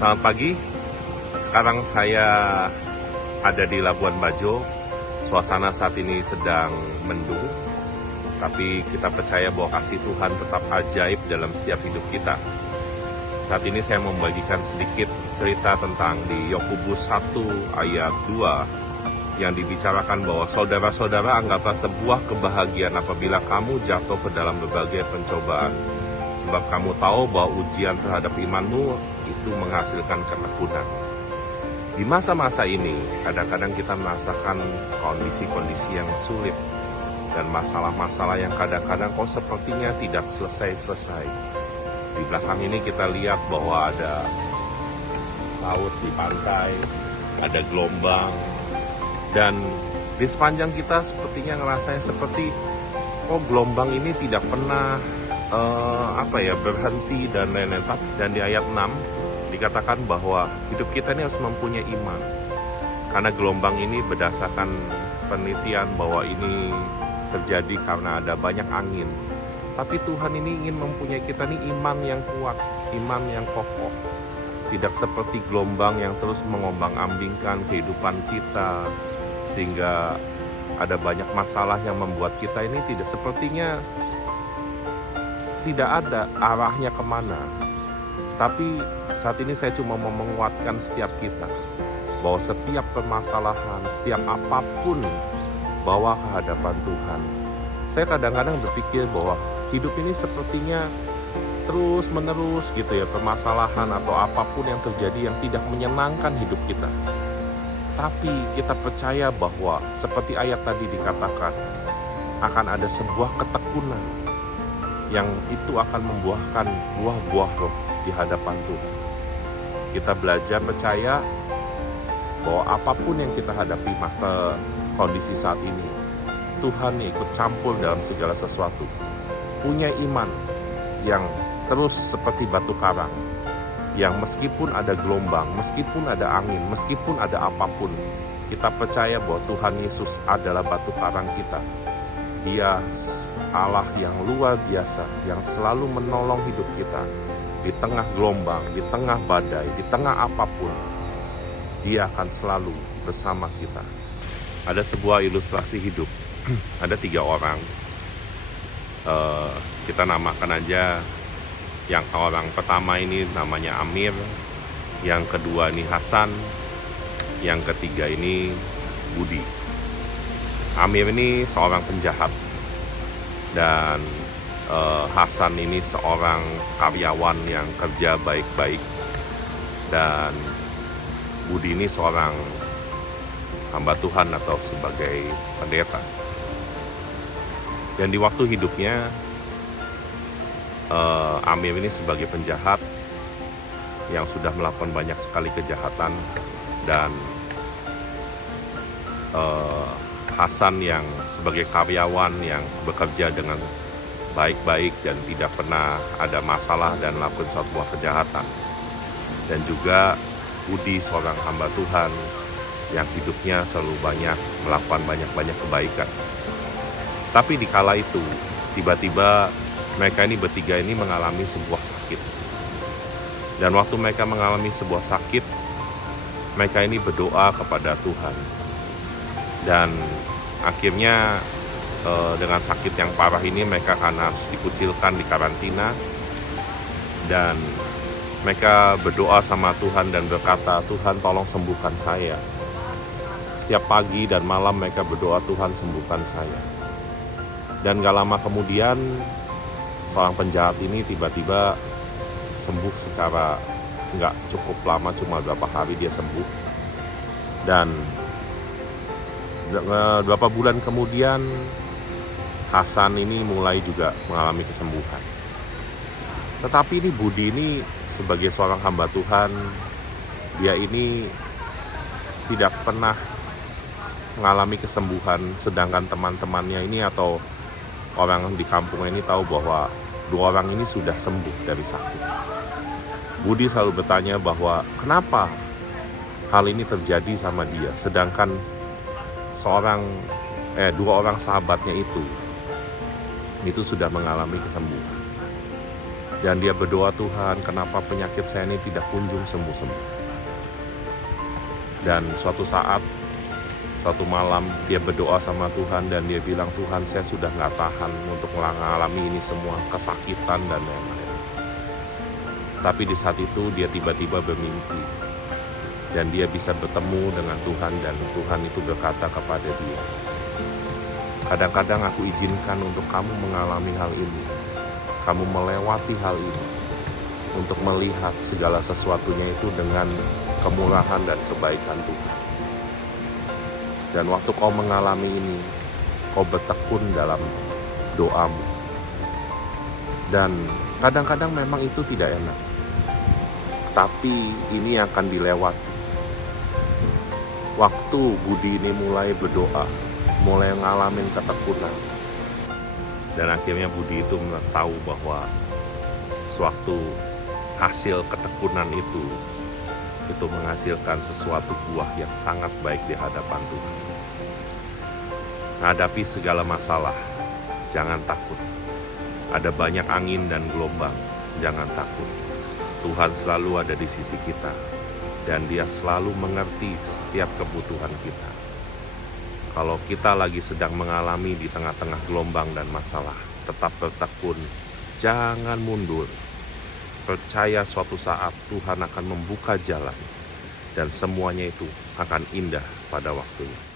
Selamat pagi, sekarang saya ada di Labuan Bajo. Suasana saat ini sedang mendung, tapi kita percaya bahwa kasih Tuhan tetap ajaib dalam setiap hidup kita. Saat ini saya membagikan sedikit cerita tentang di Yakobus 1 ayat 2 yang dibicarakan bahwa saudara-saudara, anggaplah sebuah kebahagiaan apabila kamu jatuh ke dalam berbagai pencobaan. Sebab kamu tahu bahwa ujian terhadap imanmu itu menghasilkan ketekunan. Di masa-masa ini, kadang-kadang kita merasakan kondisi-kondisi yang sulit dan masalah-masalah yang kadang-kadang kok sepertinya tidak selesai-selesai. Di belakang ini kita lihat bahwa ada laut di pantai, ada gelombang, dan di sepanjang kita sepertinya ngerasanya seperti gelombang ini tidak pernah berhenti dan lain-lain. Dan di ayat 6 dikatakan bahwa hidup kita ini harus mempunyai iman, karena gelombang ini berdasarkan penelitian bahwa ini terjadi karena ada banyak angin. Tapi Tuhan ini ingin mempunyai kita ini iman yang kuat, iman yang kokoh, tidak seperti gelombang yang terus mengombang-ambingkan kehidupan kita, sehingga ada banyak masalah yang membuat kita ini tidak ada arahnya kemana. Tapi saat ini saya cuma mau menguatkan setiap kita bahwa setiap permasalahan, setiap apapun, bawa ke hadapan Tuhan. Saya kadang-kadang berpikir bahwa hidup ini sepertinya terus menerus gitu ya, permasalahan atau apapun yang terjadi yang tidak menyenangkan hidup kita. Tapi kita percaya bahwa seperti ayat tadi dikatakan, akan ada sebuah ketekunan yang itu akan membuahkan buah-buah roh di hadapan Tuhan. Kita belajar percaya bahwa apapun yang kita hadapi maka kondisi saat ini, Tuhan ikut campur dalam segala sesuatu. Punya iman yang terus seperti batu karang, yang meskipun ada gelombang, meskipun ada angin, meskipun ada apapun, kita percaya bahwa Tuhan Yesus adalah batu karang kita. Dia Allah yang luar biasa, yang selalu menolong hidup kita di tengah gelombang, di tengah badai, di tengah apapun. Dia akan selalu bersama kita. Ada sebuah ilustrasi hidup. Ada 3 orang. Kita namakan aja yang orang pertama ini namanya Amir, yang kedua ini Hasan, yang ketiga ini Budi. Amir ini seorang penjahat, dan Hasan ini seorang karyawan yang kerja baik-baik, dan Budi ini seorang hamba Tuhan atau sebagai pendeta. Dan di waktu hidupnya Amir ini sebagai penjahat yang sudah melakukan banyak sekali kejahatan, dan Hasan yang sebagai karyawan yang bekerja dengan baik-baik dan tidak pernah ada masalah dan melakukan suatu buah kejahatan. Dan juga Budi seorang hamba Tuhan yang hidupnya selalu melakukan banyak kebaikan. Tapi di kala itu tiba-tiba mereka ini bertiga ini mengalami sebuah sakit. Dan waktu mereka mengalami sebuah sakit, mereka ini berdoa kepada Tuhan. Dan akhirnya dengan sakit yang parah ini mereka akan harus dikucilkan, di karantina. Dan mereka berdoa sama Tuhan dan berkata, Tuhan tolong sembuhkan saya. Setiap pagi dan malam mereka berdoa, Tuhan sembuhkan saya. Dan gak lama kemudian seorang penjahat ini tiba-tiba sembuh secara gak cukup lama, cuma beberapa hari dia sembuh. Dan beberapa bulan kemudian Hasan ini mulai juga mengalami kesembuhan. Tetapi ini Budi ini sebagai seorang hamba Tuhan, dia ini tidak pernah mengalami kesembuhan, sedangkan teman-temannya ini atau orang di kampung ini tahu bahwa 2 orang ini sudah sembuh dari sakit. Budi selalu bertanya bahwa kenapa hal ini terjadi sama dia, sedangkan 2 orang sahabatnya itu sudah mengalami kesembuhan. Dan dia berdoa, Tuhan, kenapa penyakit saya ini tidak kunjung sembuh-sembuh. Dan suatu saat, suatu malam dia berdoa sama Tuhan dan dia bilang, Tuhan, saya sudah nggak tahan untuk mengalami ini semua, kesakitan dan lain-lain. Tapi di saat itu dia tiba-tiba bermimpi dan dia bisa bertemu dengan Tuhan dan Tuhan itu berkata kepada dia, kadang-kadang aku izinkan untuk kamu mengalami hal ini, kamu melewati hal ini untuk melihat segala sesuatunya itu dengan kemurahan dan kebaikan Tuhan. Dan waktu kau mengalami ini, kau bertekun dalam doamu. Dan kadang-kadang memang itu tidak enak, tapi ini akan dilewati. Waktu Budi ini mulai berdoa, mulai ngalamin ketekunan, dan akhirnya Budi itu tahu bahwa suatu hasil ketekunan itu menghasilkan sesuatu buah yang sangat baik di hadapan Tuhan. Hadapi segala masalah, jangan takut. Ada banyak angin dan gelombang, jangan takut. Tuhan selalu ada di sisi kita, dan Dia selalu mengerti setiap kebutuhan kita. Kalau kita lagi sedang mengalami di tengah-tengah gelombang dan masalah, tetap bertekun, jangan mundur. Percaya suatu saat Tuhan akan membuka jalan, dan semuanya itu akan indah pada waktunya.